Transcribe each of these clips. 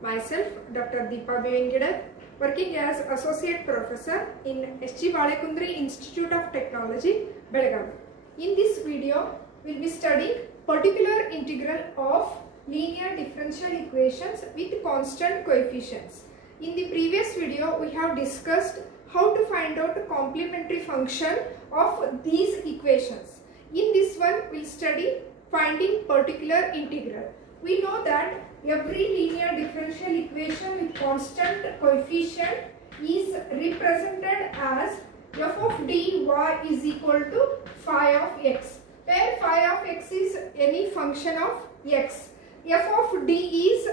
Myself, Dr. Deepa Bevengida, working as Associate Professor in S.G. Balekundri Institute of Technology, Belagavi. In this video, we will be studying particular integral of linear differential equations with constant coefficients. In the previous video, we have discussed how to find out a complementary function of these equations. In this one, we will study finding particular integral. We know that every linear differential equation with constant coefficient is represented as f of dy is equal to phi of x, where phi of x is any function of x. F of d is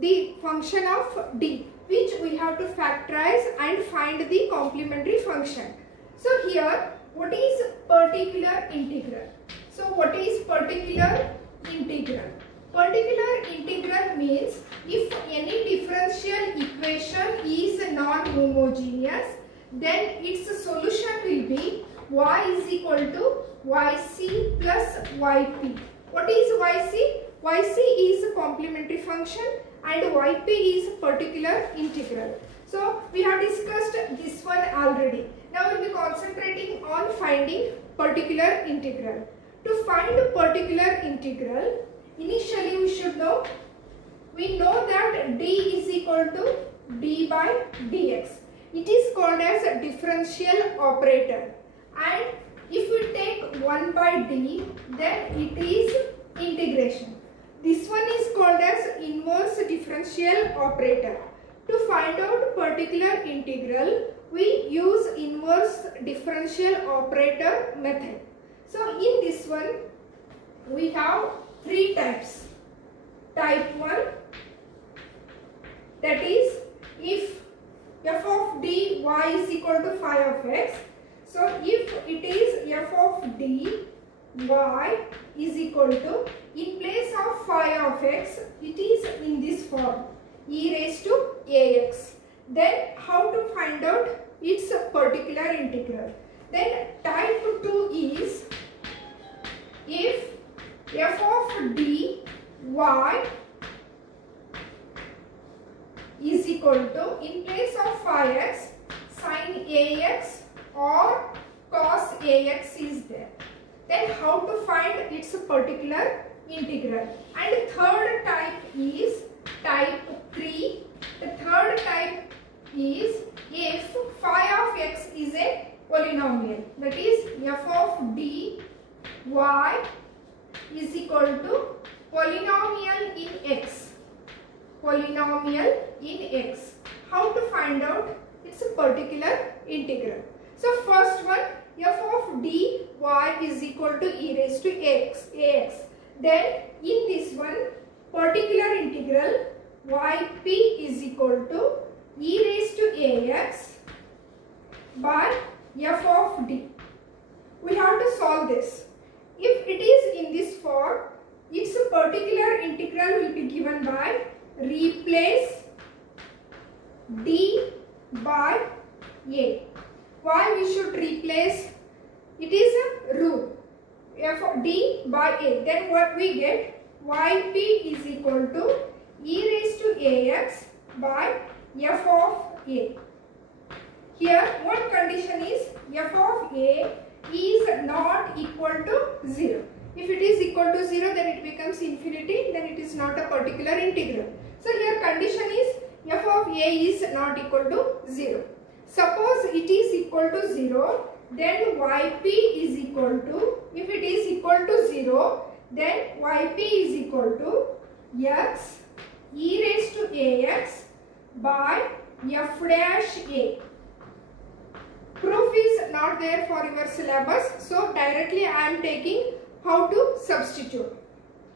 the function of d, which we have to factorize and find the complementary function. So here, what is particular integral? So what is particular integral? Particular integral means if any differential equation is non-homogeneous, then its solution will be y is equal to yc plus yp. What is yc? yc is a complementary function and yp is a particular integral. So we have discussed this one already. Now we will be concentrating on finding particular integral. To find a particular integral, initially we know that d is equal to d by dx. It is called as a differential operator, and if we take 1 by d, then it is integration. This one is called as inverse differential operator. To find out particular integral, we use inverse differential operator method. So in this one, we have three types. Type 1, that is if f of dy is equal to phi of x. So if it is f of dy is equal to, in place of phi of x, it is in this form, e raised to ax. Then how to find out its particular integral? Then type 2 is if f of dy is equal to, in place of phi x, sin ax or cos ax is there. Then how to find its particular integral? And third type is type 3. The third type is if phi of x is a polynomial, that is f of dy is equal to polynomial in x. Polynomial in x. How to find out its particular integral? So first one, f of dy is equal to e raised to ax. Then in this one, particular integral yp is equal to e raised to ax by f of d. We have to solve this. If it is in this form, its particular integral will be given by replace d by a. Why we should replace? It is a rule. F of d by a. Then what we get? Yp is equal to e raised to ax by f of a. Here one condition is f of a is not equal to 0. If it is equal to 0, then it becomes infinity, then it is not a particular integral. So here condition is f of a is not equal to 0. Suppose it is equal to 0, then yp is equal to, if it is equal to 0, then yp is equal to x e raised to ax by f dash a. Proof is not there for your syllabus, so directly I am taking how to substitute.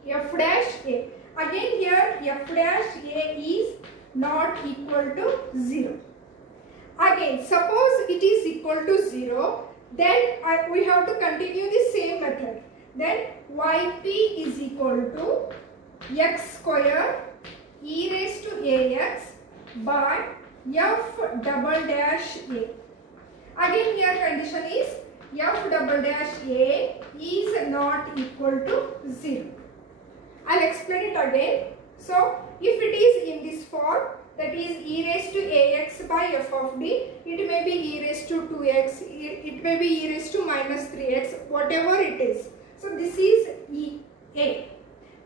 F dash a. Again here f dash a is not equal to 0. Again, suppose it is equal to 0, then we have to continue the same method. Then yp is equal to x square e raised to ax by f double dash a. Again here condition is f double dash a is not equal to 0. I'll explain it again. So if it is in this form, that is e raised to ax by f of d. It may be e raised to 2x, it may be e raised to minus 3x, whatever it is. So this is a.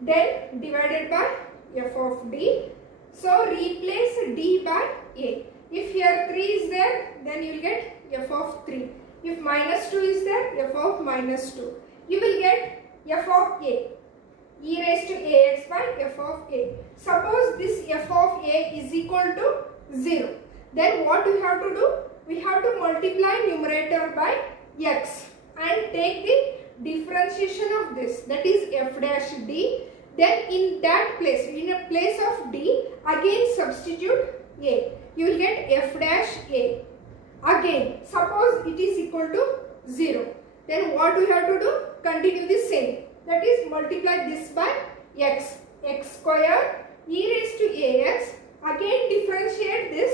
Then divided by f of d. So replace d by a. If here 3 is there, then you will get f of 3. If minus 2 is there, f of minus 2. You will get f of a. E raised to ax by f of a. Suppose this f of a is equal to 0. Then what we have to do? We have to multiply numerator by x and take the differentiation of this, that is f dash d. Then in that place, in a place of d, again substitute a. You will get f dash a. Again, suppose it is equal to 0. Then what we have to do? Continue the same. That is multiply this by x. X square e raised to ax. Again differentiate this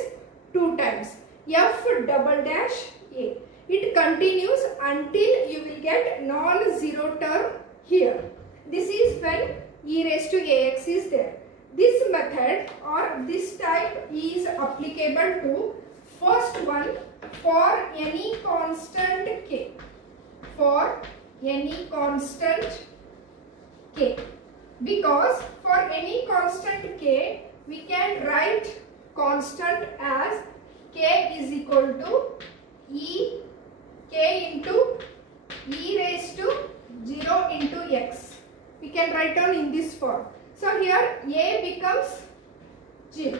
2 times. F double dash a. It continues until you will get non-zero term here. This is when e raised to ax is there. This method or this type is applicable to first one for any constant k. For any constant k. Because for any constant k, we can write constant as k is equal to k into e raised to 0 into x. We can write down in this form. So here a becomes 0.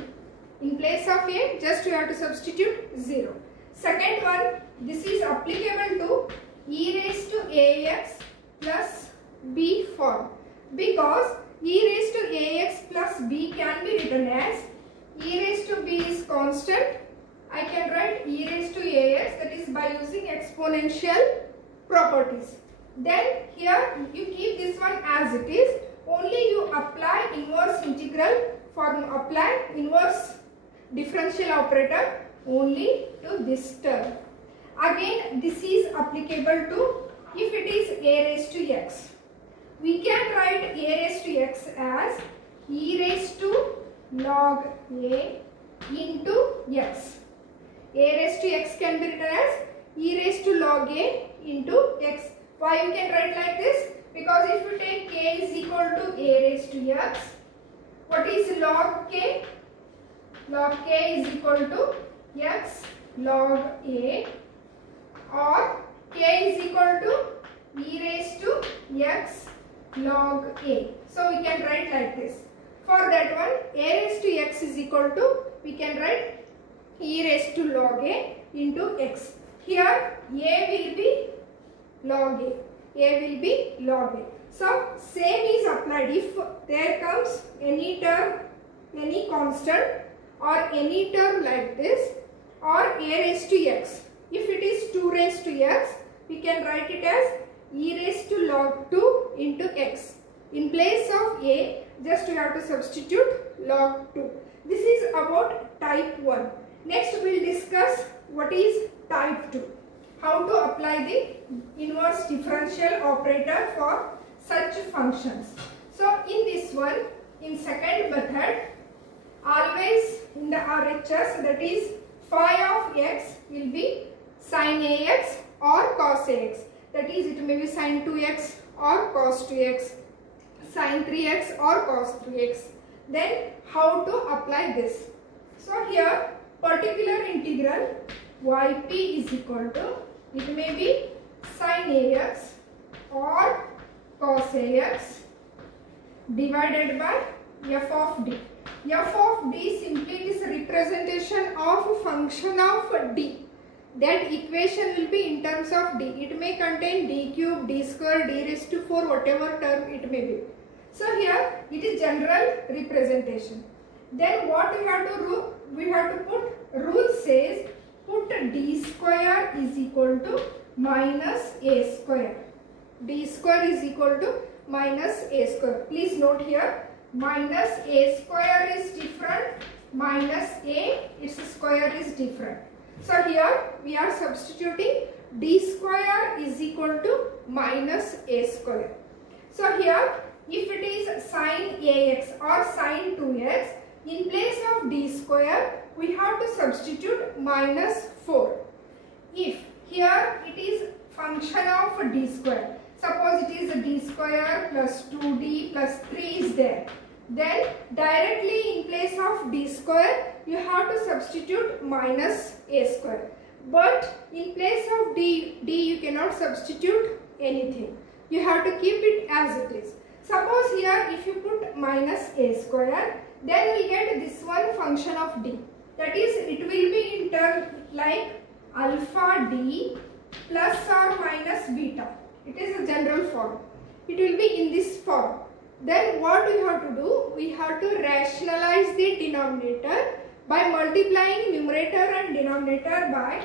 In place of a, just you have to substitute 0. Second one, this is applicable to e raised to ax plus b form. Because e raised to ax plus b can be written as e raised to b is constant. I can write e raised to ax, that is by using exponential properties. Then here you keep this one as it is. Only you apply inverse integral form, apply inverse differential operator only to this term. Again this is applicable to if it is a raised to x. We can write a raised to x as e raised to log a into x. A raised to x can be written as e raised to log a into x. Why we can write like this? Because if you take k is equal to a raised to x, what is log k? Log k is equal to x log a, or k is equal to e raised to x log a. So we can write like this. For that one, a raised to x is equal to, we can write e raised to log a into x. Here a will be log a. A will be log a. So same is applied. If there comes any term, any constant or any term like this, or a raised to x. If it is 2 raised to x, we can write it as e raised to log 2 into x. In place of a, just we have to substitute log 2. This is about type 1. Next we will discuss what is type 2. How to apply the inverse differential operator for such functions. So in this one, in second method, always in the RHS, that is phi of x will be sin ax or cos ax. That is, it may be sin 2x or cos 2x, sin 3x or cos 3x. Then how to apply this? So here particular integral yp is equal to, it may be sin ax or cos ax divided by f of d. F of d simply is a representation of a function of d. That equation will be in terms of d. It may contain d cube, d square, d raised to 4, whatever term it may be. So here it is general representation. Then what we have to do? We have to put, rule says put d square is equal to minus a square. D square is equal to minus a square. Please note here, minus a square is different, minus a its square is different. So here we are substituting d square is equal to minus a square. So here if it is sin ax or sin 2x, in place of d square square, we have to substitute minus 4. If here it is function of d square, suppose it is d square plus 2d plus 3 is there, then directly in place of d square you have to substitute minus a square. But in place of d you cannot substitute anything. You have to keep it as it is. Suppose here if you put minus a square, then we get this one function of d. That is, it will be in term like alpha d plus or minus beta. It is a general form. It will be in this form. Then what we have to do? We have to rationalize the denominator by multiplying numerator and denominator by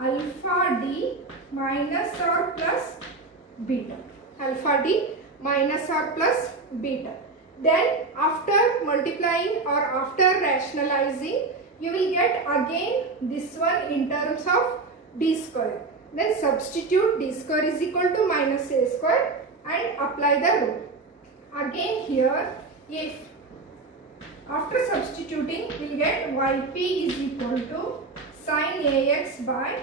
alpha d minus or plus beta. Alpha d minus or plus beta. Then after multiplying or after rationalizing, you will get again this one in terms of d square. Then substitute d square is equal to minus a square and apply the rule. Again here, if after substituting, we will get yp is equal to sin ax by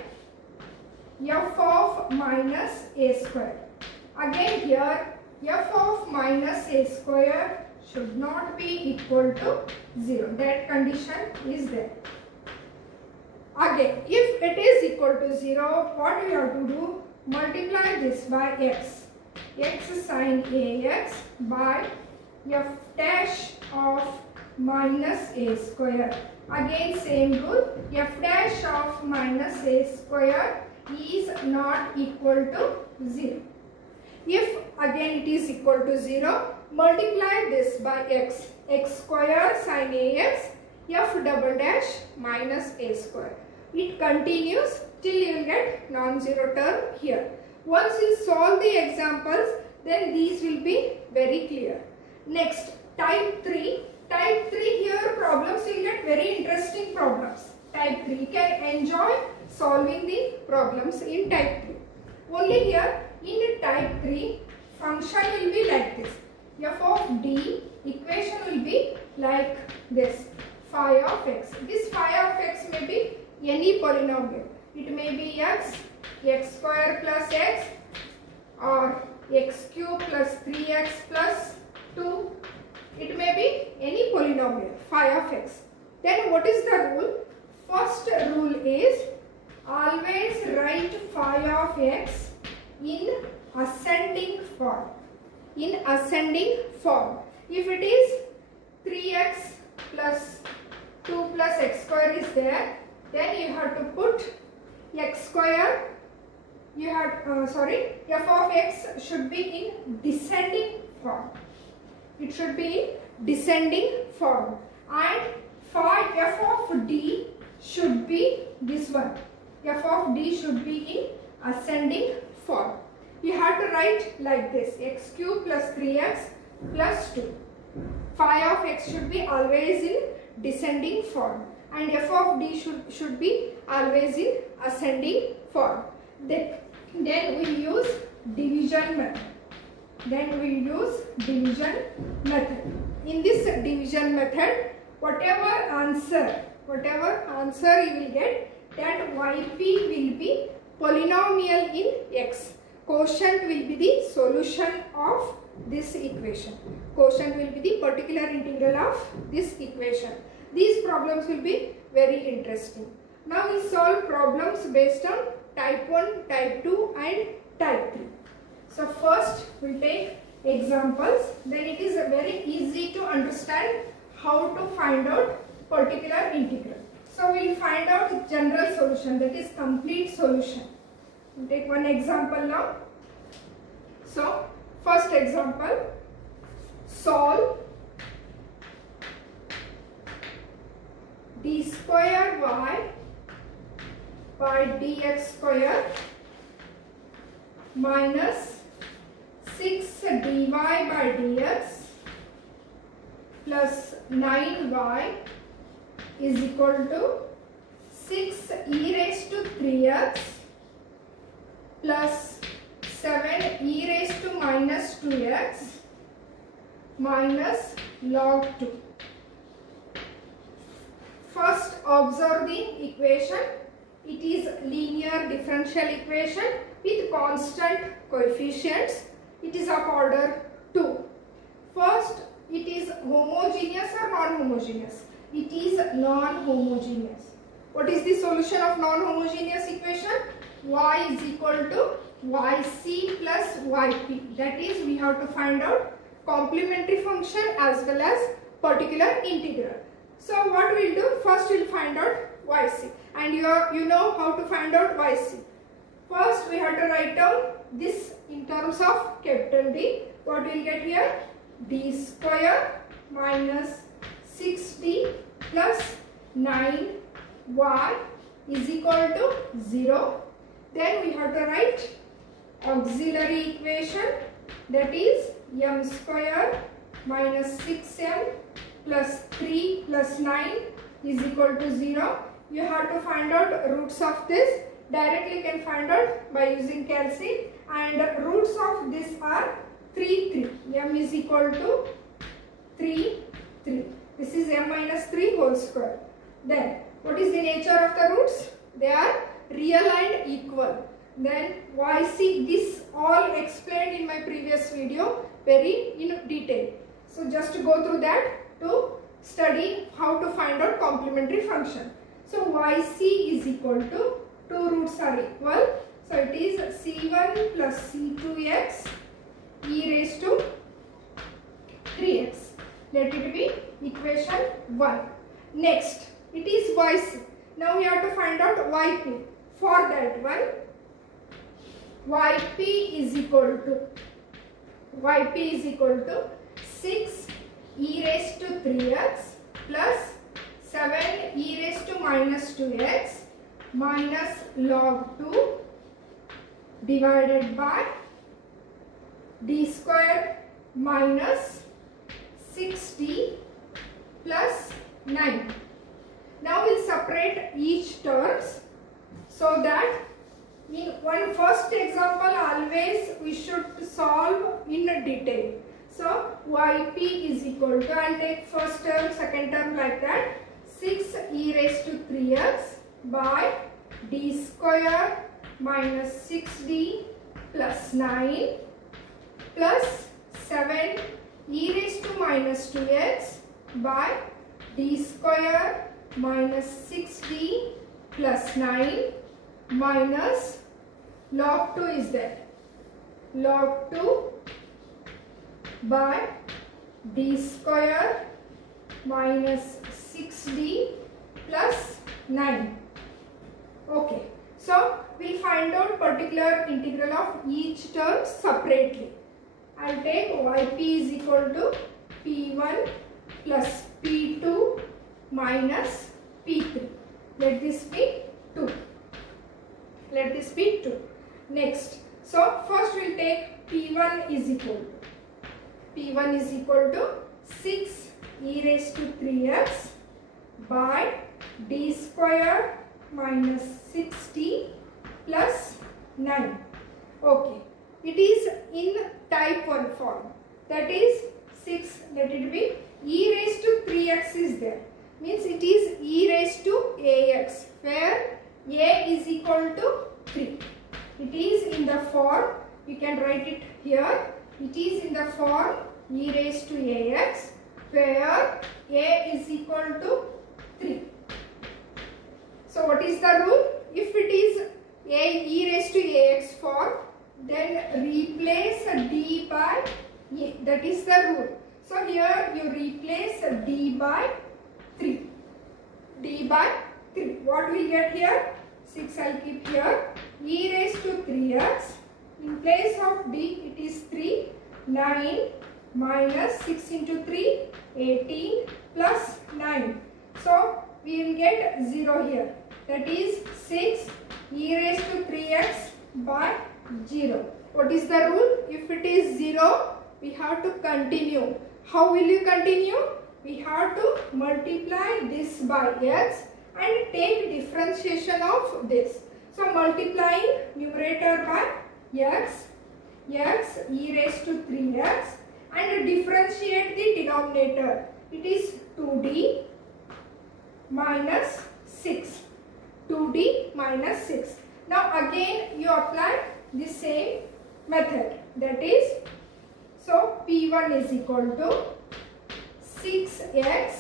f of minus a square. Again here, f of minus a square should not be equal to 0. That condition is there. Again, if it is equal to 0, what we have to do? Multiply this by x. X sin ax by f dash of minus a square. Again same rule, f dash of minus a square is not equal to 0. If again it is equal to 0, multiply this by x. X square sin ax f double dash minus a square. It continues till you will get non-zero term here. Once you solve the examples, then these will be very clear. Next, type 3. Type 3 here problems you will get very interesting problems. Type 3 you can enjoy solving the problems in type 3. Only here in type 3 function will be like this. F of d equation will be like this. Phi of x. This phi of x may be any polynomial. It may be x square plus x or x cube plus 3x plus 2. It may be any polynomial, phi of x. Then what is the rule? First rule is always write phi of x in ascending form. In ascending form. If it is 3x plus 2 plus x square is there, then you have to put x square. You have f of x should be in descending form. It should be in descending form, and phi f of d should be this one. F of d should be in ascending form. You have to write like this: x cube plus 3x plus 2. Phi of x should be always in descending form, and f of d should be always in ascending form. Then we use division method. In this division method, whatever answer you will get, that yp will be polynomial in x. Quotient will be the solution of this equation. Quotient will be the particular integral of this equation. These problems will be very interesting. Now we solve problems based on type 1, type 2 and type 3. So first we take examples, then it is very easy to understand how to find out particular integral. So we will find out general solution, that is complete solution. We'll take one example now. So first example, solve d square y by dx square minus 6 dy by dx plus 9y is equal to 6 e raised to 3x plus 7 e raised to minus 2x minus log 2. First observe the equation. It is linear differential equation with constant coefficients. It is of order 2. First, it is homogeneous or non-homogeneous? It is non-homogeneous. What is the solution of non-homogeneous equation? Y is equal to yc plus yp. That is, we have to find out complementary function as well as particular integral. So what we'll do, first we'll find out yc, and you know how to find out yc. First we have to write down this in terms of capital D. What we'll get here? D square minus 6d plus 9y is equal to 0. Then we have to write auxiliary equation, that is m square minus 6m plus 3 plus 9 is equal to 0. You have to find out roots of this. Directly you can find out by using calculus, and roots of this are 3, 3. M is equal to 3, 3. This is m minus 3 whole square. Then what is the nature of the roots? They are real and equal. Then yc, this all explained in my previous video very in detail. So just to go through that to study how to find out complementary function. So yc is equal to, two roots are equal. So it is c1 plus c2x e raised to 3x. Let it be equation 1. Next, it is yc. Now we have to find out yp. For that one, yp is equal to 6 e raised to 3x plus 7 e raised to minus 2x minus log 2 divided by d square minus 6d plus 9. Now we'll separate each terms so that in one first example always we should solve in detail. So yp is equal to, I'll take first term, second term like that, 6 e raised to 3x by d square minus 6d plus 9 plus 7 e raised to minus 2x by d square minus 6d plus 9 minus log 2 is there, log 2 by d square minus 6d plus 9. Okay, so we'll find out particular integral of each term separately. I'll take yp is equal to p1 plus p2 minus p3. Let this be 2. Let this be 2. Next, so first we'll take p1 is equal to 6 e raised to 3x by d square minus 6d plus 9. Okay, it is in type 1 form, that is 6, let it be e raised to 3x is there, means it is e raised to ax, where a is equal to 3. It is in the form, you can write it here, it is in the form e raised to ax, where a is equal to 3. So what is the rule? If it is e raised to ax form, then replace d by a. That is the rule. So here you replace d by 3. D by 3. What we get here? 6 I'll keep here. E raised to 3x. In place of d it is 3. 9 minus 6 into 3, 18 plus 9. So we will get 0 here. That is 6 e raised to 3x by 0. What is the rule? If it is 0, we have to continue. How will you continue? We have to multiply this by x and take differentiation of this. So multiplying numerator by x e raised to 3x, and differentiate the denominator. It is 2d minus 6. 2d minus 6. Now again you apply the same method, that is, so P1 is equal to 6x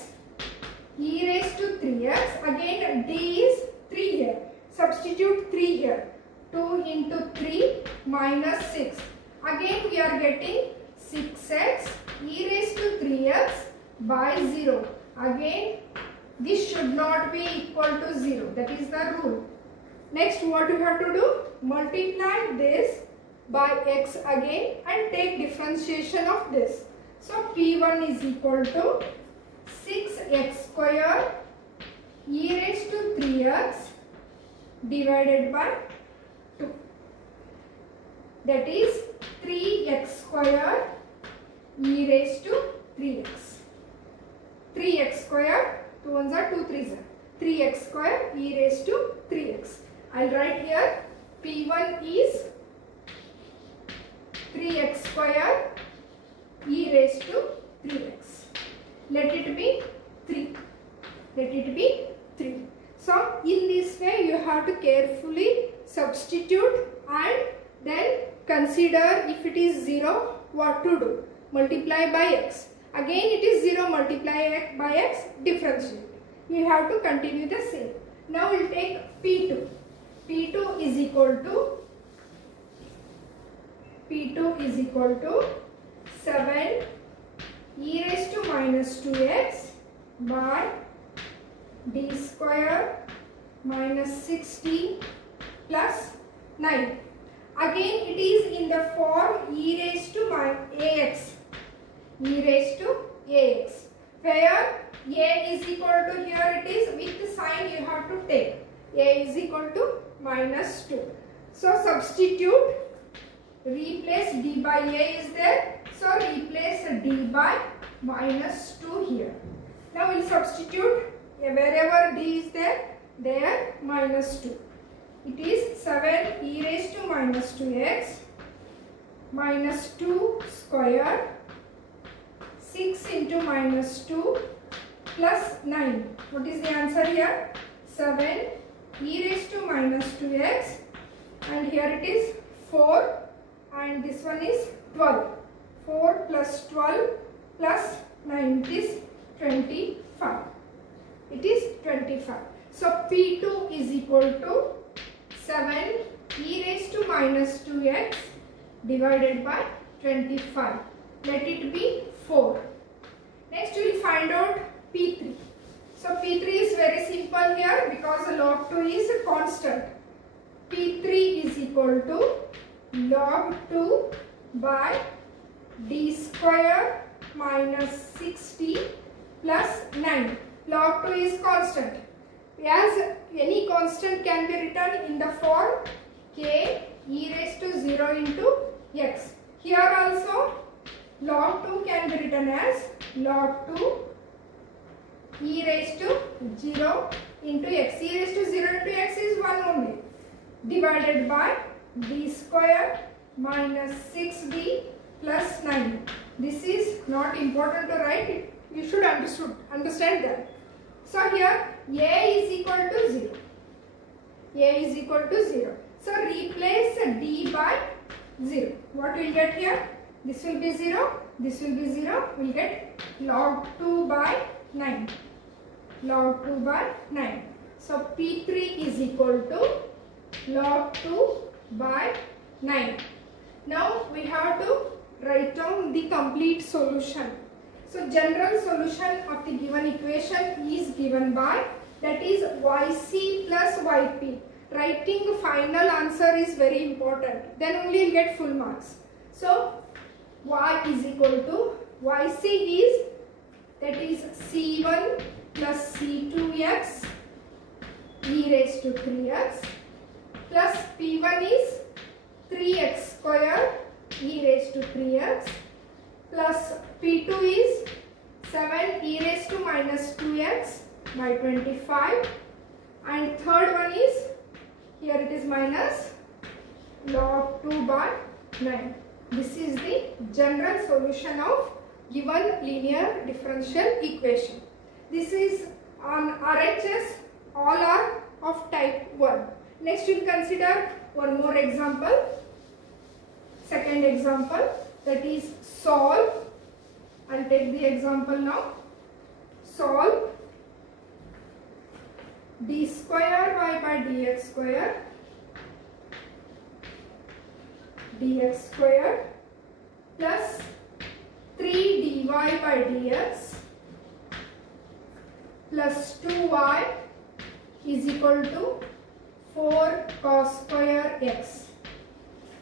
e raised to 3x. Again d is 3 here. Substitute 3 here. 2 into 3 minus 6. Again we are getting 6x e raised to 3x by 0. Again this should not be equal to 0. That is the rule. Next what you have to do? Multiply this by x again and take differentiation of this. So P1 is equal to 6x square e raised to 3x divided by 2. That is 3x square e raised to 3x. 3x square, 2 ones are 2 3s are. 3x square e raised to 3x. I'll write here P1 is 3x square e raised to 3x. Let it be 3. Let it be 3. So in this way you have to carefully substitute and then consider if it is 0 what to do. Multiply by x. Again it is 0, multiply by x, differentiate. You have to continue the same. Now we will take P2. P2 is equal to 7 e raised to minus 2x by d square minus 6d plus 9. Again it is in the form e raised to ax. E raised to ax. Where a is equal to, here it is with the sign you have to take. A is equal to minus 2. So substitute, replace d by a is there. So replace d by minus 2 here. Now we will substitute wherever d is there minus 2. It is 7 e raised to minus 2x minus 2 square 6 into minus 2 plus 9. What is the answer here? 7 e raised to minus 2x, and here it is 4, and this one is 12. 4 plus 12 plus 9, it is 25. It is 25. So P2 is equal to 7 e raised to minus 2x divided by 25. Let it be 4. Next we will find out P3. So P3 is very simple here because log 2 is a constant. P3 is equal to log 2 by d square minus 6d plus 9. Log 2 is constant. As any constant can be written in the form k e raised to 0 into x. Here also log 2 can be written as log 2 e raised to 0 into x. E raised to 0 into x is 1 only, divided by d square minus 6d plus 9. This is not important to write it. You should understand that. So here a is equal to 0. A is equal to 0. So replace d by 0. What will get here? This will be 0. This will be 0. We will get log 2 by 9. Log 2 by 9. So P3 is equal to log 2 by 9. Now we have to write down the complete solution. So general solution of the given equation is given by, that is yc plus yp. Writing final answer is very important. Then only you will get full marks. So y is equal to, yc is, that is c1 plus c2x e raised to 3x plus p1 is 3x square e raised to 3x plus P2 is 7 e raised to minus 2x by 25, and third one is, here it is minus log 2 by 9. This is the general solution of given linear differential equation. This is on RHS all are of type 1. Next we will consider one more example. Second example, that is solve. I'll take the example now. Solve d square y by dx square plus 3 dy by dx plus 2y is equal to 4 cos square x.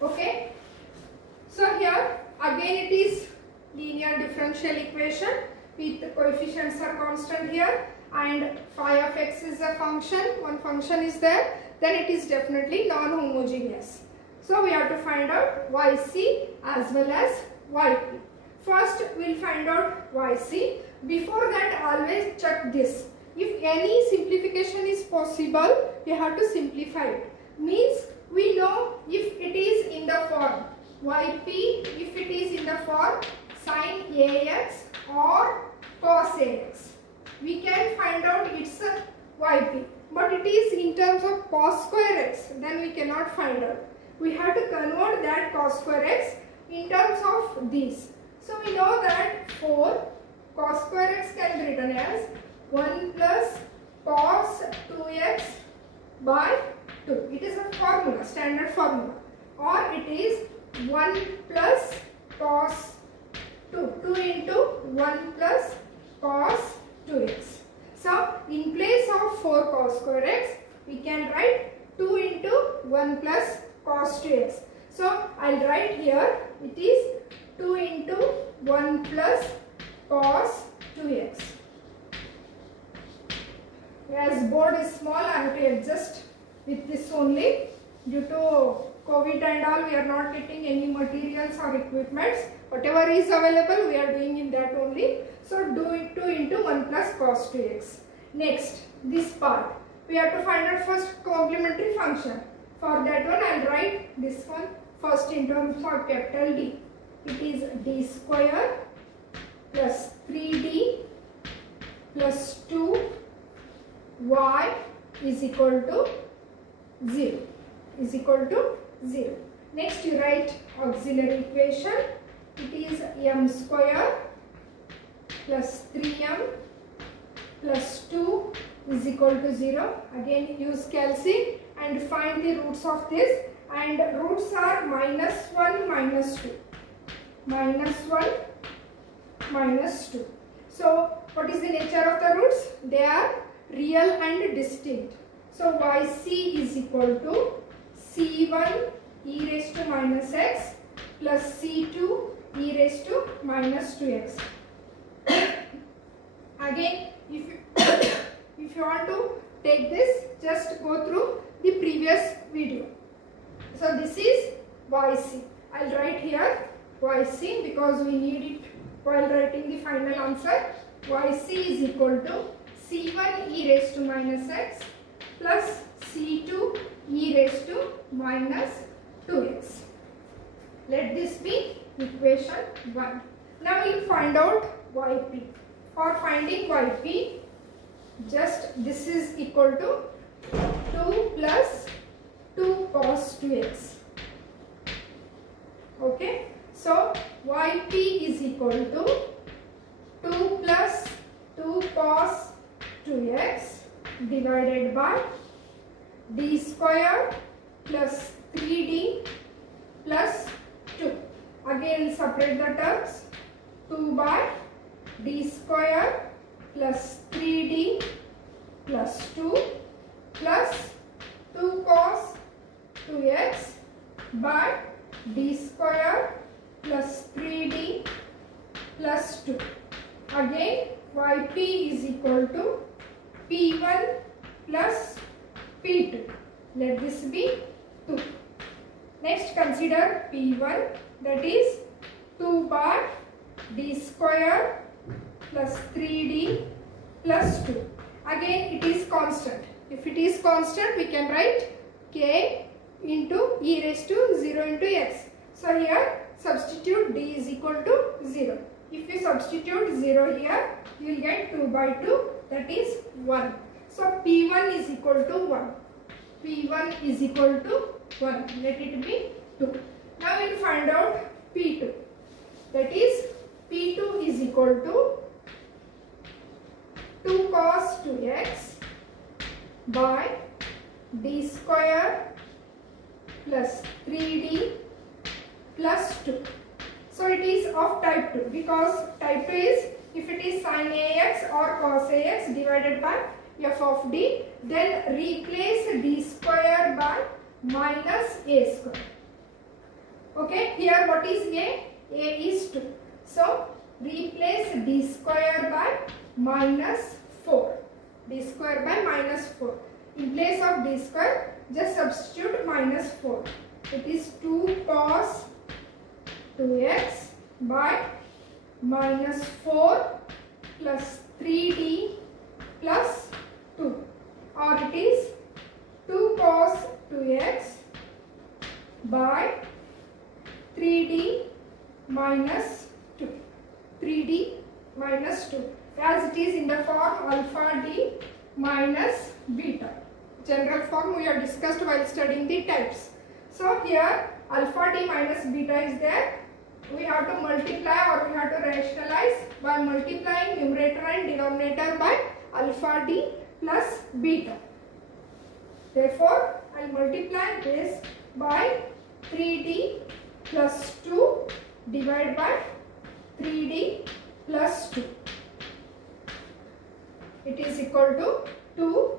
Okay. So here again it is linear differential equation with the coefficients are constant here and phi of x is a function, one function is there, then it is definitely non-homogeneous. So we have to find out yc as well as yp. First we will find out yc. Before that always check this. If any simplification is possible, you have to simplify it. Means we know if it is in the form yp, if it is in the form sin ax or cos ax, we can find out its yp. But it is in terms of cos square x, then we cannot find out. We have to convert that cos square x in terms of these. So we know that 4 cos square x can be written as 1 plus cos 2x by 2. It is a formula, standard formula. Or it is 1 plus cos 2 into 1 plus cos 2x. So in place of 4 cos square x, we can write 2 into 1 plus cos 2x. So I'll write here it is 2 into 1 plus cos 2x. As board is small, I have to adjust with this only. Due to COVID and all, we are not getting any materials or equipments. Whatever is available, we are doing in that only. So do it 2 into 1 plus cos 2x. Next, this part. We have to find out first complementary function. For that one, I will write this one first in terms of capital D. It is d square plus 3d plus 2y is equal to 0. Is equal to 0. Next you write auxiliary equation. It is m square plus 3m plus 2 is equal to 0. Again use calci and find the roots of this, and roots are minus 1, minus 2. Minus 1, minus 2. So what is the nature of the roots? They are real and distinct. So yc is equal to c1 e raised to minus x plus c2 e raised to minus 2x. Again, if you want to take this, just go through the previous video. So this is yc. I will write here yc because we need it while writing the final answer. Yc is equal to c1 e raised to minus x plus c2 e raised to minus 2x. Let this be equation 1. Now we will find out yp. For finding yp, just this is equal to 2 plus 2 cos 2x. Okay. So yp is equal to 2 plus 2 cos 2x divided by d square plus 3d plus 2. Again separate the terms. 2 by d square plus 3d plus 2 plus 2 cos 2x by d square plus 3d plus 2. Again yp is equal to p1 plus p2. Let this be 2. Next consider p1, that is 2 by d square plus 3d plus 2. Again it is constant. If it is constant, we can write k into e raised to 0 into x. So here substitute d is equal to 0. If you substitute 0 here, you will get 2 by 2, that is 1. So P1 is equal to 1. P1 is equal to 1. Let it be 2. Now we will find out P2. That is P2 is equal to 2 cos 2x by d square plus 3d plus 2. So it is of type 2 because type 2 is if it is sin ax or cos ax divided by f of d, then replace d square by minus a square. Okay, here what is a? A is 2. So replace d square by minus 4. D square by minus 4. In place of d square, just substitute minus 4. It is 2 cos 2x by minus 4 plus 3d plus 2, or it is 2 cos 2x by 3d minus 2. 3d minus 2, as it is in the form alpha d minus beta. General form we have discussed while studying the types. So here alpha d minus beta is there. We have to multiply or we have to rationalize by multiplying numerator and denominator by alpha d plus beta. Therefore, I will multiply this by 3d plus 2 divided by 3d plus 2. It is equal to 2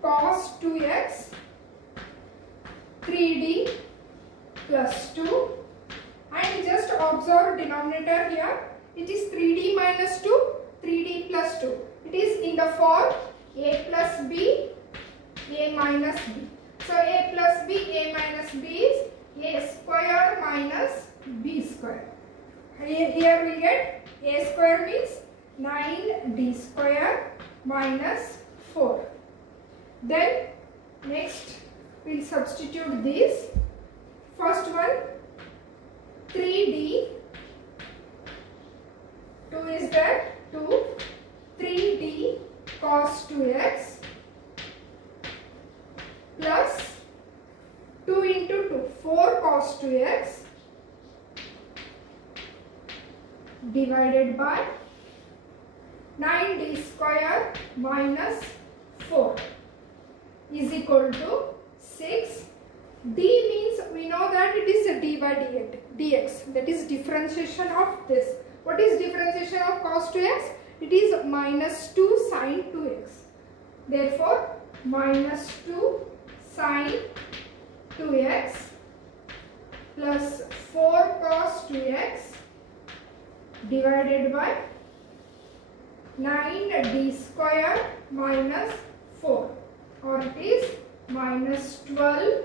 cos 2x 3d plus 2, and just observe denominator here. It is 3d minus 2, 3d plus 2. It is in the form a plus b, a minus b. So a plus b, a minus b is a square minus b square. Here we get a square means 9d square minus 4. Then next we will substitute this. First one 3d, 2 is there, 2, 3d cos 2x plus 2 into 2, 4 cos 2x divided by 9d square minus 4 is equal to 6. D means we know that it is a d by dx, that is differentiation of this. What is differentiation of cos 2x? It is minus 2 sin 2x. Therefore, minus 2 sin 2x plus 4 cos 2x divided by 9d square minus 4, or it is minus 12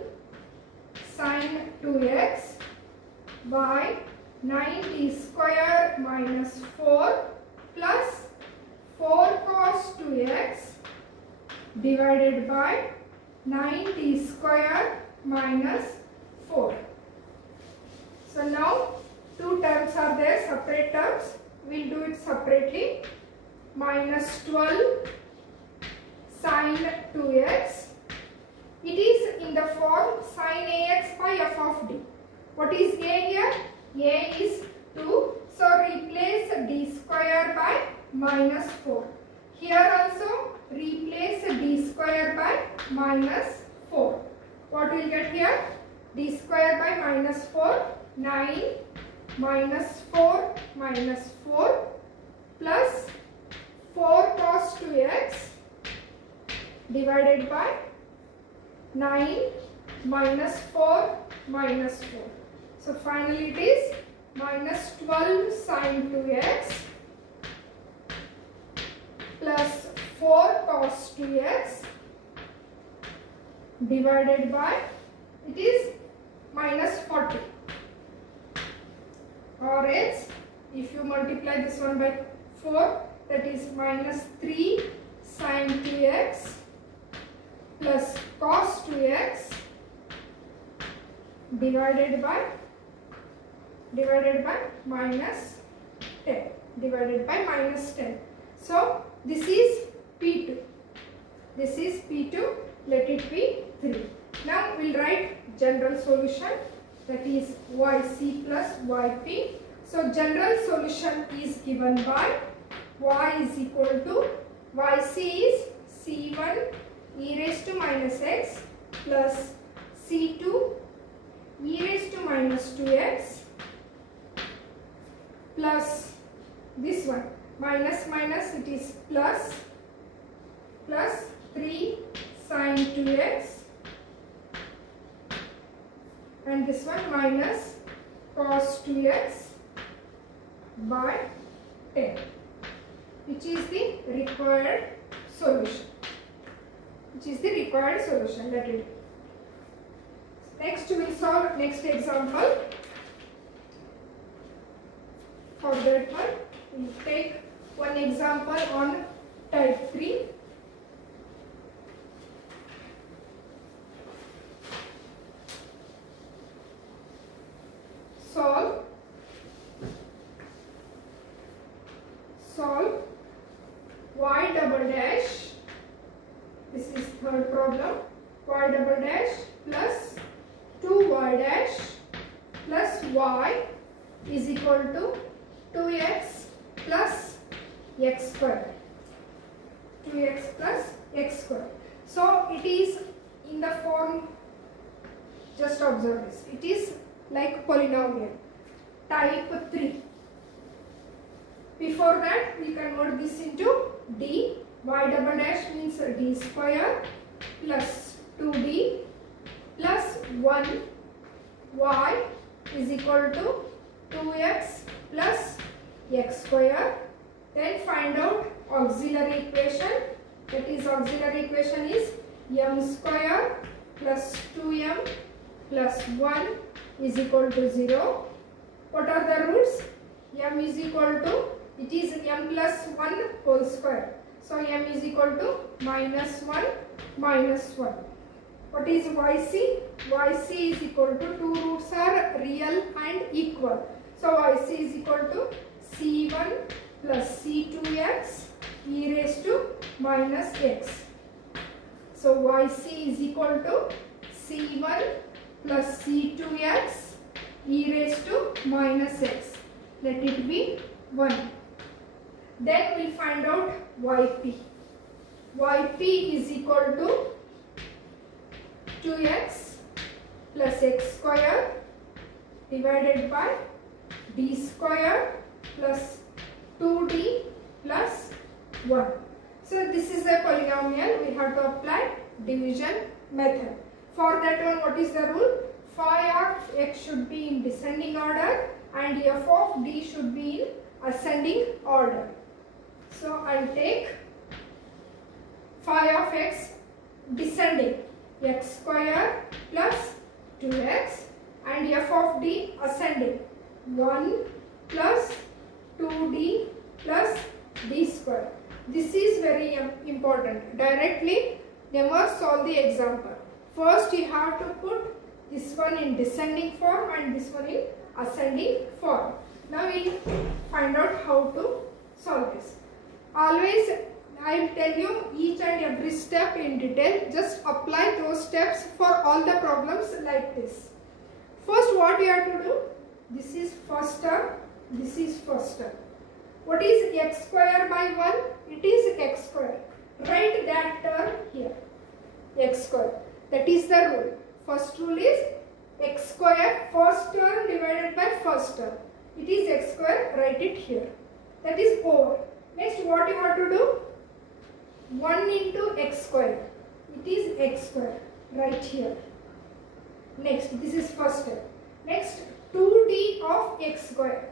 sin 2x by 9d square minus 4 plus 4 cos 2x divided by 9d square minus 4. So now two terms are there, separate terms. We will do it separately. Minus 12 sin 2x. It is in the form sin ax by f of d. What is a here? A is 2. So replace d square by minus 4. Here also replace d square by minus 4. What will get here? D square by minus 4. 9 minus 4 minus 4 plus 4 cos 2x divided by 9 minus 4 minus 4. So finally it is minus 12 sin 2x plus 4 cos 2x divided by, it is minus 40. Or else if you multiply this one by 4, that is minus 3 sin 2x plus cos 2x divided by minus 10, divided by minus 10. So this is P2. This is P2, let it be 3. Now we will write general solution, that is yc plus yp. So general solution is given by y is equal to, yc is c1 e raised to minus x plus c2 e raised to minus 2x plus this one minus minus, it is plus 3 sin 2x, and this one minus cos 2x by 10, which is the required solution. Let it be. Next we will solve next example. For that one, we will take one example on type 3. Solve y double dash, this is third problem, y double dash plus 2y dash plus y is equal to 2x plus x square. 2x plus x square. So it is in the form, just observe this, it is like polynomial type 3. Before that we convert this into d. Y double dash means d square plus 2d plus 1 y is equal to 2x plus x square. Then find out auxiliary equation, that is auxiliary equation is m square plus 2m plus 1 is equal to 0. What are the roots? M is equal to, it is m plus 1 whole square. So m is equal to minus 1 minus 1. What is yc? Yc is equal to, two roots are real and equal. So yc is equal to c1 plus c2x e raised to minus x. So yc is equal to c1 plus c2x e raised to minus x. Let it be 1. Then we will find out yp. Yp is equal to 2x plus x square divided by d square plus 2d plus 1. So this is a polynomial, we have to apply division method. For that one, what is the rule? Phi of x should be in descending order and f of d should be in ascending order. So I will take phi of x descending, x square plus 2x, and f of d ascending, 1 plus 2d plus d square. This is very important. Directly never solve the example. First you have to put this one in descending form and this one in ascending form. Now we will find out how to solve this. Always I will tell you each and every step in detail. Just apply those steps for all the problems like this. First what you have to do, this is first term, this is first term. What is x square by 1? It is x square. Write that term here, x square. That is the rule. First rule is x square, first term divided by first term. It is x square, write it here. That is over. Next what you have to do? 1 into x square. It is x square, right here. Next, this is first term. Next, 2d of x square.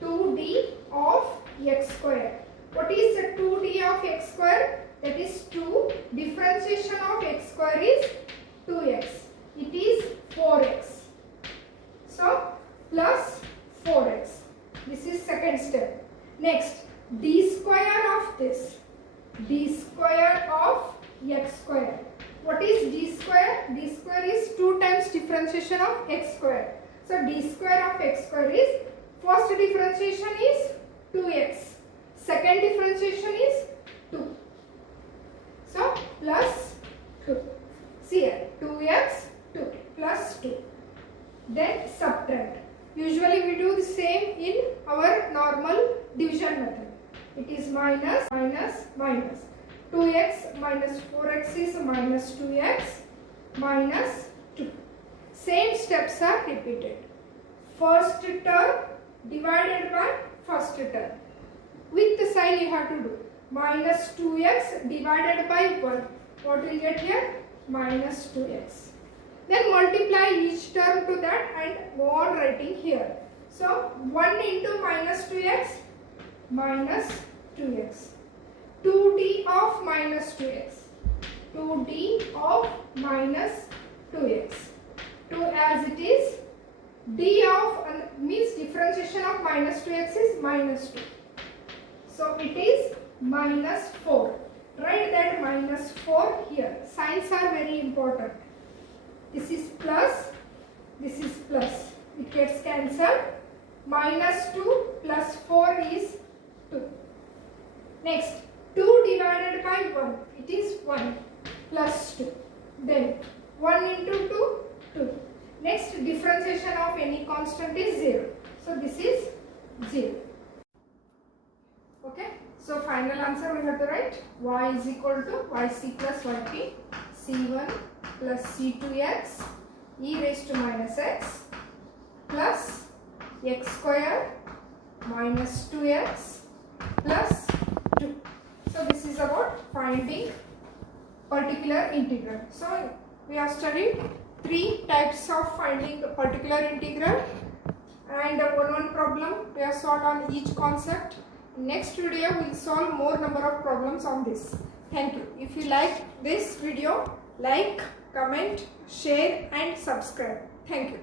2d of x square. What is the 2d of x square? That is 2. Differentiation of x square is 2x. It is 4x. So, plus 4x. This is second step. Next, d square of this. D square of x square. What is d square? D square is 2 times differentiation of x square. So d square of x square is, first differentiation is 2x. Second differentiation is 2. So plus 2. See here, 2x 2 plus 2. Then subtract. Usually we do the same in our normal division method. It is minus, minus, minus. 2x minus 4x is minus 2x minus 2. Same steps are repeated. First term divided by first term. With the sign you have to do. Minus 2x divided by 1. What will get here? Minus 2x. Then multiply each term to that and go on writing here. So 1 into minus 2x, minus 2x. 2d of minus 2x. 2d of minus 2x. 2 as it is. D of means differentiation of minus 2x is minus 2. So it is minus 4. Write that minus 4 here. Signs are very important. This is plus, this is plus. It gets cancelled. Minus 2 plus 4 is 2. Next, 2 divided by 1. It is 1 plus 2. Then 1 into 2, 2. Next, differentiation of any constant is 0. So this is 0. Okay. So final answer we have to write y is equal to yc plus yp c1 plus c2x e raised to minus x plus x square minus 2x plus 2. So this is about finding particular integral. So we have studied 3 types of finding the particular integral and one problem we have solved on each concept. Next video we will solve more number of problems on this. Thank you. If you like this video, like, comment, share and subscribe. Thank you.